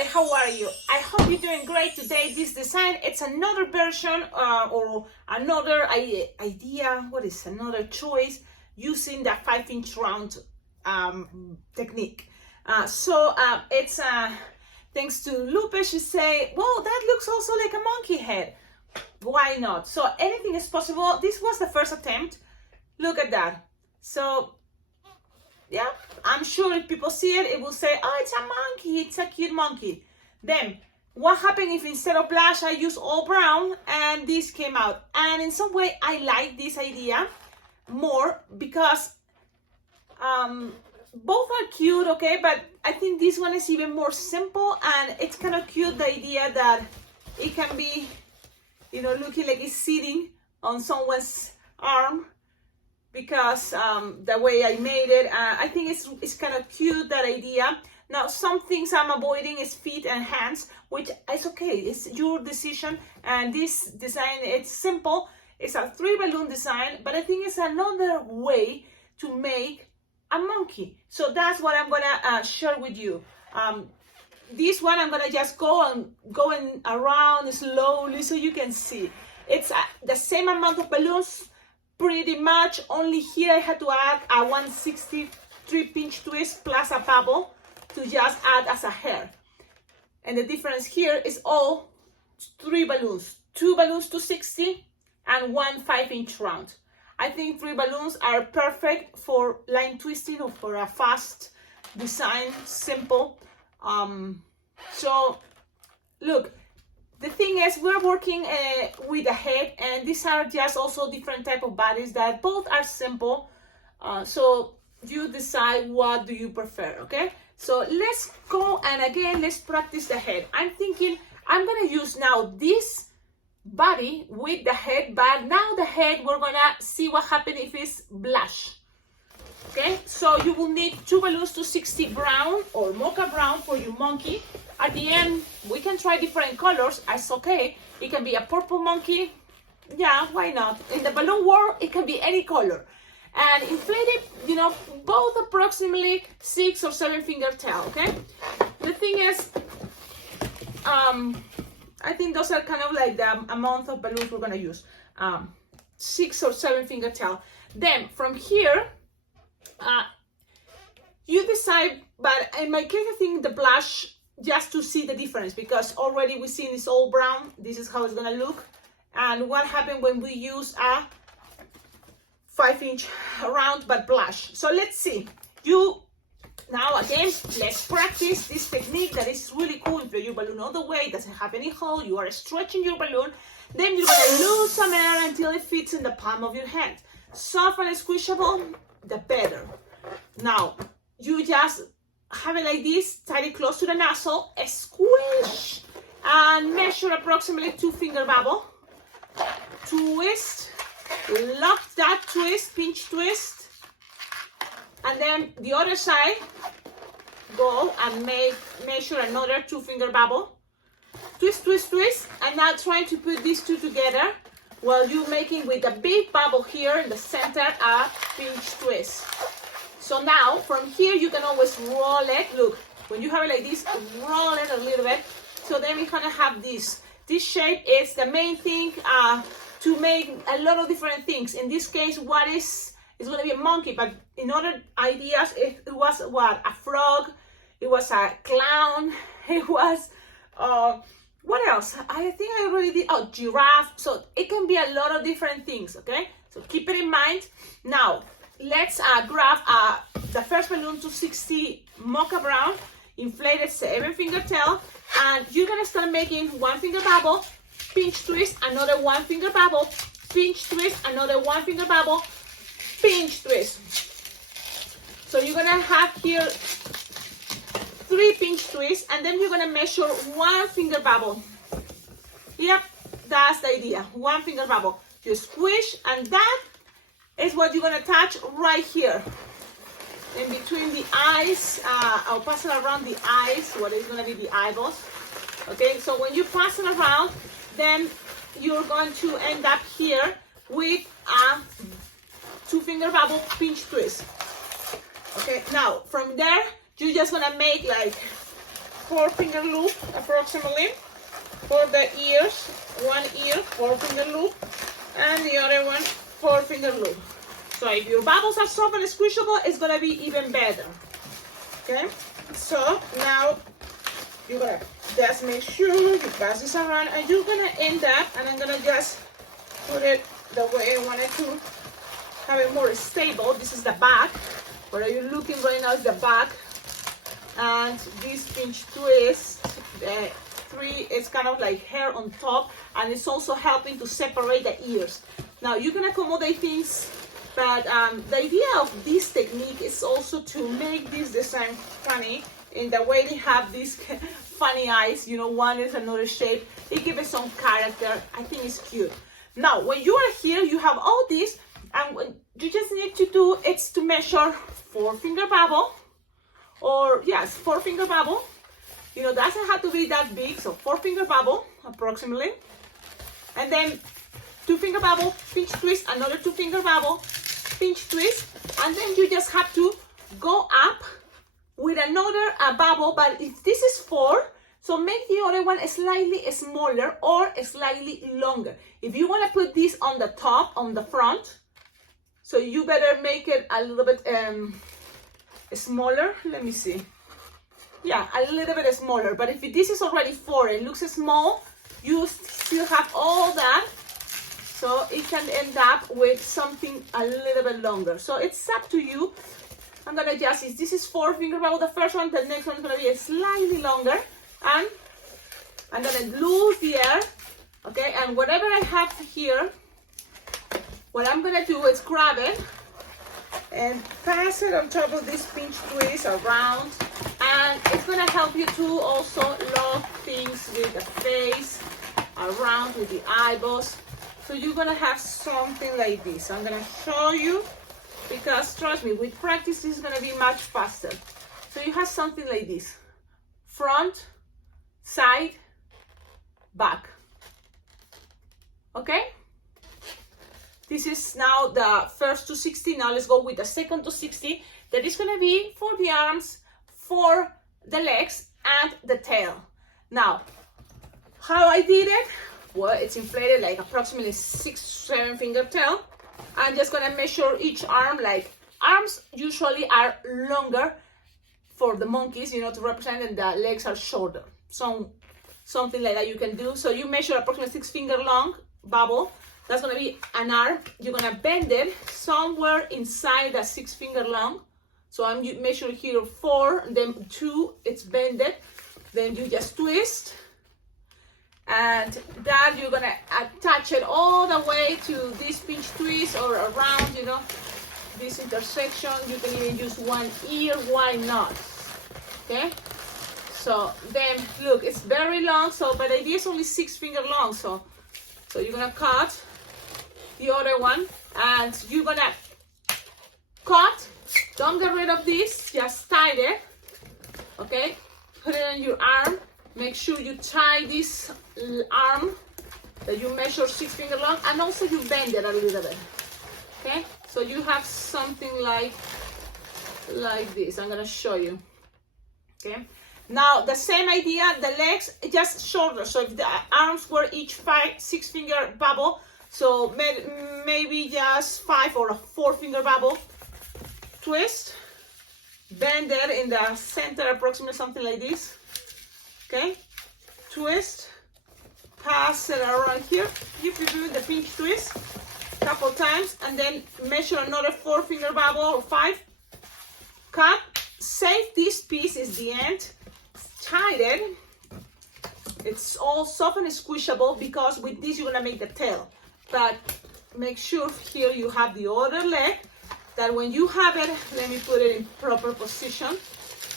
everybody, how are you? I hope you're doing great today. This design, it's another version or another idea, another choice using the 5-inch round technique. It's thanks to Lupe. She say, well, that looks also like a monkey head. Why not? So anything is possible. This was the first attempt. Look at that. So yeah, I'm sure if people see it, it will say, oh, it's a monkey, it's a cute monkey. Then, what happened if instead of blush, I use all brown and this came out? And in some way, I like this idea more because both are cute, okay? But I think this one is even more simple and it's kind of cute, the idea that it can be, you know, looking like it's sitting on someone's arm. Because the way I made it, I think it's kind of cute, that idea. Now, some things I'm avoiding is feet and hands, which is okay. It's your decision. And this design, it's simple. It's a 3-balloon design, but I think it's another way to make a monkey. So that's what I'm gonna share with you. This one, I'm gonna just going around slowly so you can see. It's the same amount of balloons. Pretty much, only here I had to add a 163 pinch twist plus a bubble to just add as a hair. And the difference here is all 3 balloons. 2 balloons to 60 and 1 5-inch round. I think 3 balloons are perfect for line twisting or for a fast design, simple. So look. The thing is, we're working with the head, and these are just also different type of bodies that both are simple. So you decide what do you prefer, okay? So let's go, and again, let's practice the head. I'm thinking I'm gonna use now this body with the head, but now the head, we're gonna see what happens if it's blush. Okay, so you will need 2 balloons to 60 brown or mocha brown for your monkey. At the end, we can try different colors. It's okay. It can be a purple monkey. Yeah, why not? In the balloon world, it can be any color. And inflate it, you know, both approximately 6 or 7 finger tail, okay? The thing is, I think those are kind of like the amount of balloons we're gonna use. 6 or 7 finger tail. Then from here, you decide, but in my case, I think the blush, just to see the difference, because already we've seen it's all brown. This is how it's gonna look. And what happened when we use a 5-inch round but blush. So let's see. Now again, let's practice this technique that is really cool. Inflate your balloon all the way, it doesn't have any hole, you are stretching your balloon. Then you're gonna lose some air until it fits in the palm of your hand. Soft and squishable, the better. Now, you just have it like this, tie it close to the nozzle, squish, and measure approximately 2 finger bubble. Twist, lock that twist, pinch twist, and then the other side, go and measure another 2 finger bubble. Twist, twist, twist, and now trying to put these two together while you're making with a big bubble here in the center a pinch twist. So now, from here, you can always roll it. Look, when you have it like this, roll it a little bit. So then we kind of have this. This shape is the main thing to make a lot of different things. In this case, what is, it's going to be a monkey, but in other ideas, it was what? A frog, it was a clown, it was, what else? I think I already did, oh, giraffe. So it can be a lot of different things, okay? So keep it in mind. Now, let's grab the first balloon to 60 mocha brown, inflated 7 finger tail, and you're gonna start making 1 finger bubble, pinch twist, another 1 finger bubble, pinch twist, another 1 finger bubble, pinch twist. So you're gonna have here 3 pinch twists, and then you're gonna measure 1 finger bubble. Yep, that's the idea. 1 finger bubble. You squish, and that is what you're gonna touch right here in between the eyes. I'll pass it around the eyes, what is gonna be the eyeballs. Okay, so when you pass it around, then you're going to end up here with a 2 finger bubble pinch twist. Okay, now from there, you're just gonna make like 4-finger loop approximately for the ears. One ear, 4-finger loop, and the other one, 4-finger loop. So if your bubbles are soft and squishable, it's gonna be even better. Okay, so now you're gonna just make sure you pass this around, and you're gonna end up, and I'm gonna just put it the way I wanted to have it more stable. This is the back. What are you looking right now is the back, and this pinch twist, three is kind of like hair on top, and it's also helping to separate the ears. Now you can accommodate things, but the idea of this technique is also to make this design funny in the way they have these funny eyes, you know, one is another shape. It gives it some character. I think it's cute. Now, when you are here, you have all this, and what you just need to do is to measure 4-finger bubble, or yes, 4-finger bubble. You know, doesn't have to be that big, so 4-finger bubble approximately, and then 2-finger bubble, pinch twist, another 2-finger bubble, pinch twist, and then you just have to go up with another bubble. But if this is 4, so make the other one slightly smaller or slightly longer. If you want to put this on the top, on the front, so you better make it a little bit smaller. Let me see. Yeah, a little bit smaller. But if this is already 4, it looks small, you still have all that. So it can end up with something a little bit longer. So it's up to you. I'm gonna adjust this. This is 4-finger bubble, the first one. The next one is gonna be slightly longer. And I'm gonna lose the air. Okay, and whatever I have here, what I'm gonna do is grab it and pass it on top of this pinch twist around. And it's gonna help you to also lock things with the face, around with the eyeballs. So you're gonna have something like this. I'm gonna show you, because trust me, with practice this is gonna be much faster. So you have something like this: front, side, back. Okay? This is now the first 260. Now let's go with the second 260. That is gonna be for the arms, for the legs, and the tail. Now, how I did it? Well, it's inflated like approximately 6-7 finger tail. I'm just gonna measure each arm. Like, arms usually are longer for the monkeys, you know, to represent, and the legs are shorter. So something like that you can do. So you measure approximately 6-finger long bubble. That's gonna be an arm. You're gonna bend it somewhere inside the 6-finger long. So I'm measuring here 4, then 2, it's bended. Then you just twist. And that you're gonna attach it all the way to this pinch twist or around, you know, this intersection. You can even use one ear, why not? Okay, so then look, it's very long, so but the idea is only 6-finger long. So you're gonna cut the other one, and you're gonna cut. Don't get rid of this, just tie it. Okay, put it on your arm. Make sure you tie this arm that you measure 6-finger long, and also you bend it a little bit. Okay, so you have something like this. I'm gonna show you. Okay, now the same idea, the legs just shorter. So if the arms were each 6-finger bubble, so maybe just 5 or a 4-finger bubble, twist, bend it in the center approximately, something like this. Okay, twist, pass it around here. You do the pinch twist a couple times, and then measure another 4-finger bubble or 5. Cut, save this piece is the end. Tie it. It's all soft and squishable, because with this you're gonna make the tail. But make sure here you have the other leg, that when you have it, let me put it in proper position.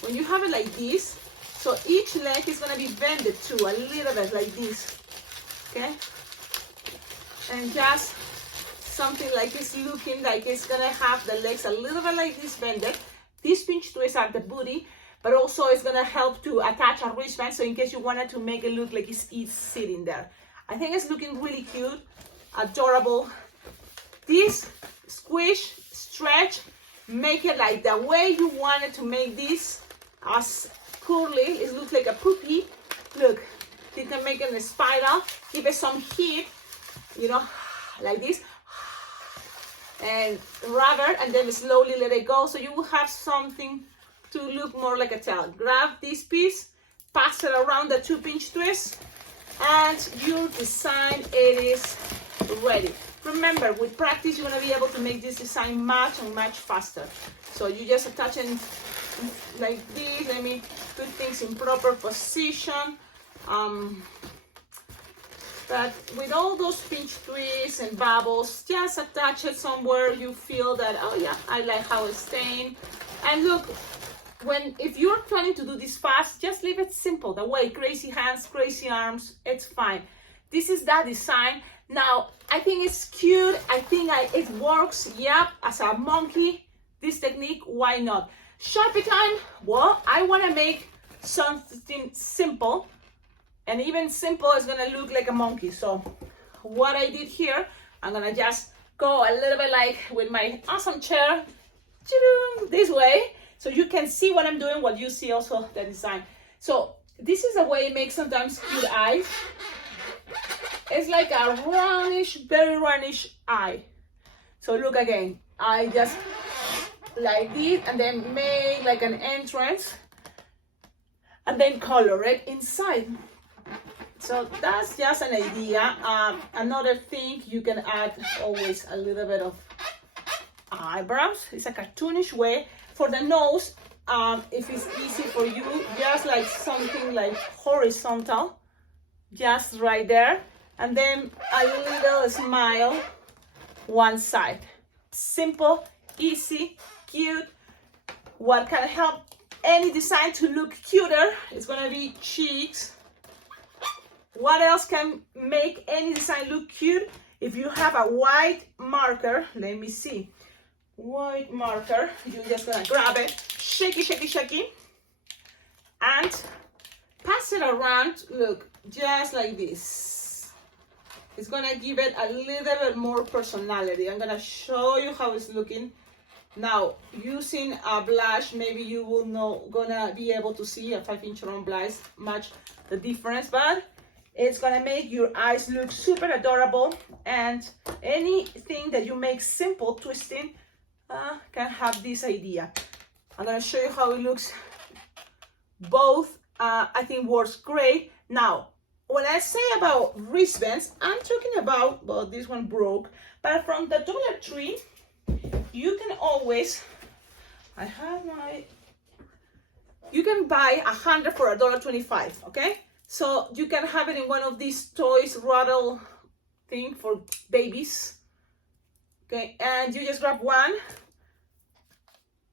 When you have it like this, so each leg is going to be bended too, a little bit like this, okay? And just something like this, looking like it's going to have the legs a little bit like this bended. This pinch twist at the booty, but also it's going to help to attach a wristband, so in case you wanted to make it look like it's sitting there. I think it's looking really cute, adorable. This squish, stretch, make it like the way you wanted to make this, as curly, it looks like a poopy. Look, you can make it in a spiral, give it some heat, you know, like this, and rubber, and then slowly let it go, so you will have something to look more like a tail. Grab this piece, pass it around the 2-pinch twist, and your design, it is ready. Remember, with practice, you're gonna be able to make this design much faster. So you just attach it like this. Let me put things in proper position. But with all those pinch twists and bubbles, just attach it somewhere you feel that, oh yeah, I like how it's staying. And look, if you're planning to do this fast, just leave it simple. That way, crazy hands, crazy arms, it's fine. This is that design. Now, I think it's cute. I think it works. Yep, as a monkey, this technique, why not? Sharpie time. Well, I want to make something simple, and even simple is going to look like a monkey. So what I did here, I'm going to just go a little bit like with my awesome chair, this way, so you can see what I'm doing while you see also the design. So this is a way it makes sometimes cute eyes. It's like a roundish, very roundish eye. So look again, I just like this, and then make like an entrance, and then color it inside. So that's just an idea. Another thing, you can add always a little bit of eyebrows. It's a cartoonish way. For the nose, if it's easy for you, just like something like horizontal, just right there. And then a little smile one side. Simple, easy, cute. What can help any design to look cuter is gonna be cheeks. What else can make any design look cute? If you have a white marker, let me see. White marker, you're just gonna grab it, shaky, shaky, shaky, and pass it around, look, just like this. It's gonna give it a little bit more personality. I'm gonna show you how it's looking. Now, using a blush, maybe you will gonna be able to see a 5-inch round blush, much the difference, but it's gonna make your eyes look super adorable, and anything that you make simple twisting can have this idea. I'm gonna show you how it looks. Both, I think, works great. Now, when I say about wristbands, I'm talking about, well, this one broke, but from the Dollar Tree, you can always, you can buy 100 for $1.25, okay? So you can have it in one of these toys rattle thing for babies, okay? And you just grab one,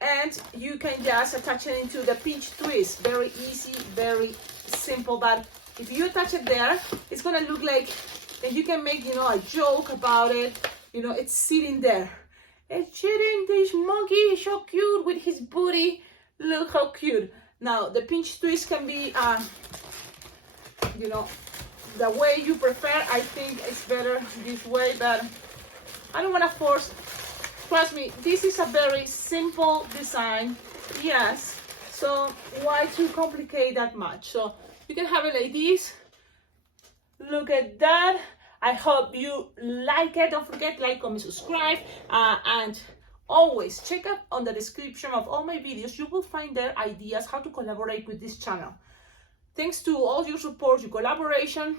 and you can just attach it into the pinch twist. Very easy, very simple, but if you attach it there, it's gonna look like, and you can make, a joke about it. It's sitting there. It's sitting, this monkey is so cute with his booty. Look how cute. Now, the pinch twist can be, the way you prefer. I think it's better this way, but I don't wanna force. Trust me, this is a very simple design, yes. So why to complicate that much? So you can have it like this. Look at that. I hope you like it. Don't forget, like, comment, subscribe, and always check out on the description of all my videos. You will find there ideas how to collaborate with this channel. Thanks to all your support, your collaboration,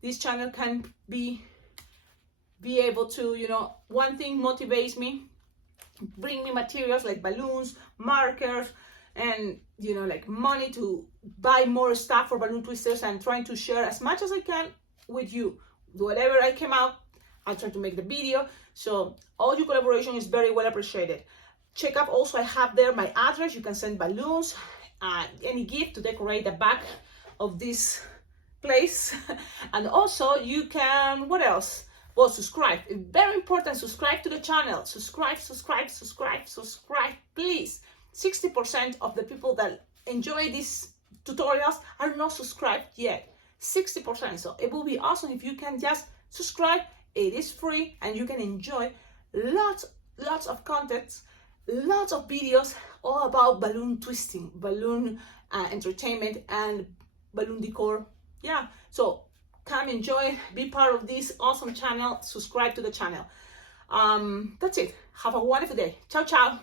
this channel can be able to, one thing motivates me, bring me materials like balloons, markers, and like money to buy more stuff for balloon twisters, and trying to share as much as I can with you. Whatever I came out, I'll try to make the video. So all your collaboration is very well appreciated. Check out also, I have there my address. You can send balloons, any gift to decorate the back of this place. And also you can, what else? Well, subscribe. Very important, subscribe to the channel. Subscribe, please. 60% of the people that enjoy these tutorials are not subscribed yet. 60%. So it will be awesome if you can just subscribe. It is free, and you can enjoy lots of content, lots of videos all about balloon twisting, balloon entertainment and balloon decor. Yeah, so come enjoy, be part of this awesome channel, subscribe to the channel. That's it. Have a wonderful day. Ciao, ciao.